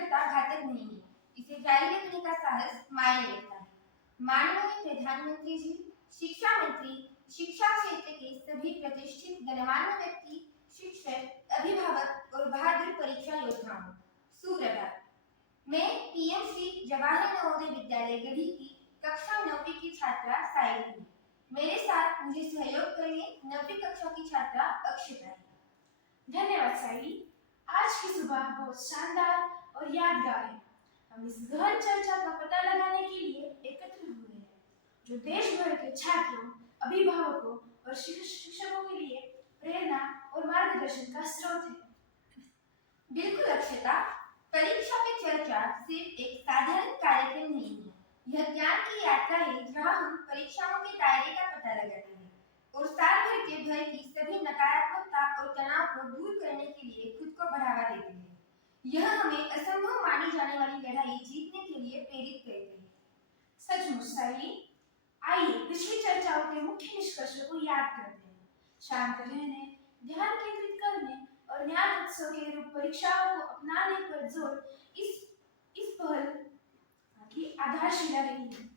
निर्भरता घातक नहीं है, इसे जारी रखने का साहस मायने रखता है। माननीय प्रधानमंत्री जी, शिक्षा मंत्री, शिक्षा क्षेत्र के सभी प्रतिष्ठित गणमान्य व्यक्ति, शिक्षक, अभिभावक और बहादुर परीक्षा योद्धाओं, सुप्रभात। मैं पीएम श्री जवाहर नवोदय विद्यालय गढ़ी की कक्षा 9वीं की छात्रा साइली हूँ। मेरे साथ मुझे सहयोग करने 9वीं कक्षा की छात्रा अक्षिता है। धन्यवाद साइली। आज की सुबह बहुत शानदार और यादगार है। हम इस गहन चर्चा का पता लगाने के लिए एकत्र हुए हैं, जो देश भर के छात्रों, अभिभावकों और शिक्षकों के लिए प्रेरणा और मार्गदर्शन का स्रोत है। बिल्कुल अक्षता, परीक्षा पे चर्चा सिर्फ एक साधारण कार्यक्रम नहीं है, यह ज्ञान की यात्रा है जहां हम परीक्षाओं के दायरे का पता लगाते हैं और साल भर के भय की सभी नकारात्मकता और तनाव को दूर करने के लिए खुद को बढ़ावा देते हैं। यह हमें असंभव मानी जाने वाली लड़ाई जीतने के लिए प्रेरित करती है। सचमुच साइली, आइए पिछली चर्चाओं के मुख्य निष्कर्षों को याद करते हैं। शांत रहने, ध्यान केंद्रित करने और ज्ञान उत्सव के रूप परीक्षाओं को अपनाने पर जोर इस पहल की आधारशिला रही है।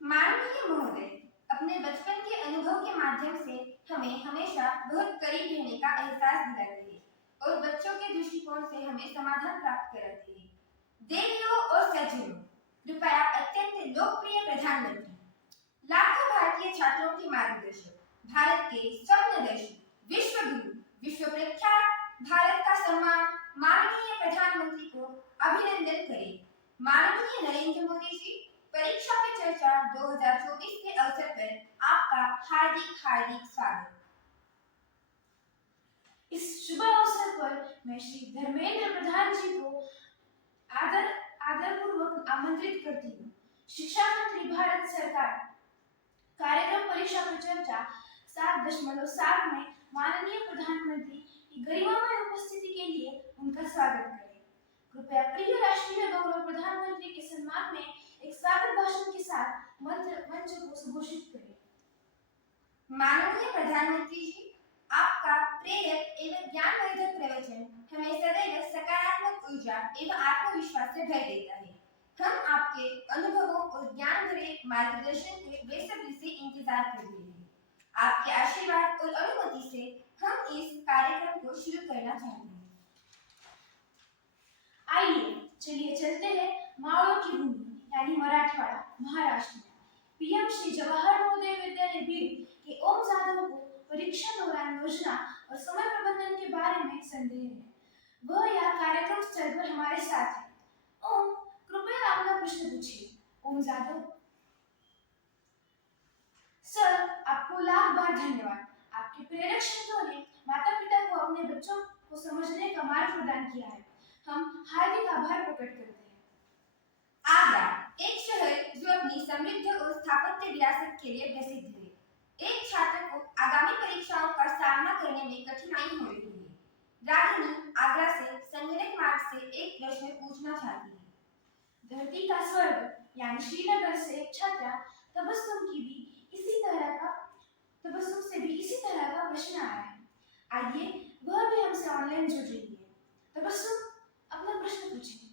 माननीय महोदय, अपने बचपन के अनुभव के माध्यम से हमें हमेशा बहुत करीब रहने का एहसास दिलाते हैं और बच्चों के दृष्टिकोण से हमें समाधान प्राप्त कराते हैं। देवियों और सज्जनों, कृपया अत्यंत लोकप्रिय प्रधानमंत्री, लाखों भारतीय छात्रों के मार्गदर्शक, भारत के स्वप्नदर्शी, विश्व गुरु, विश्व प्रख्यात, भारत का सम्मान, माननीय प्रधानमंत्री को अभिनंदन करें। माननीय नरेंद्र मोदी जी, परीक्षा पे चर्चा 2024 के अवसर पर आपका हार्दिक हार्दिक स्वागत। इस शुभ अवसर पर मैं श्री धर्मेंद्र प्रधान जी को आदरपूर्वक आमंत्रित करती हूँ। शिक्षा मंत्री भारत सरकार कार्यक्रम परीक्षा पे चर्चा 7.7 में माननीय प्रधानमंत्री की गरिमामय उपस्थिति के लिए उनका स्वागत करें। कृपया प्रिय राष्ट्रीय गौरव प्रधानमंत्री के सम्मान में एक स्वागत भाषण के साथ मंच को सुघोषित करें। माननीय प्रधानमंत्री जी, आपका प्रेरक एवं ज्ञानवर्धक प्रवचन हमें सदैव सकारात्मक ऊर्जा एवं आत्मविश्वास से भर देता है। हम आपके अनुभवों और ज्ञान भरे मार्गदर्शन के बेसब्री से इंतजार कर रहे हैं। आपके आशीर्वाद और अनुमति से हम इस कार्यक्रम को शुरू करना चाहते हैं। आइए चलिए चलते हैं मावळों की भूमि यानी मराठवाड़ा, महाराष्ट्र में। पीएम श्री जवाहर नवोदय विद्यालय बीड के ओम जाधव को परीक्षा दौरान योजना और समय प्रबंधन के बारे में संदेह है। वह यहाँ कार्यक्रम स्थल पर हमारे साथ है। ओम, कृपया अपना प्रश्न पूछिए। ओम जाधव: सर, आपको लाख बार धन्यवाद। आपके प्रेरक शब्दों ने माता पिता को अपने बच्चों को समझने का मार्ग प्रदान किया है। हम हार्दिक आभार प्रकट करते हैं। आगरा, एक शहर जो अपनी समृद्ध और स्थापत्य विरासत के लिए प्रसिद्ध है। एक छात्र को आगामी परीक्षाओं का सामना करने में कठिनाई हो रही है। रागिनी आगरा से संगणक मार्ग से एक प्रश्न पूछना चाहती है। धरती का स्वर्ग यानी श्रीनगर से एक छात्रा तबस्सुम से भी इसी तरह का प्रश्न आया है। आइए वह भी हमसे ऑनलाइन जुड़ रही है। तबस्सुम, अपना प्रश्न पूछिए।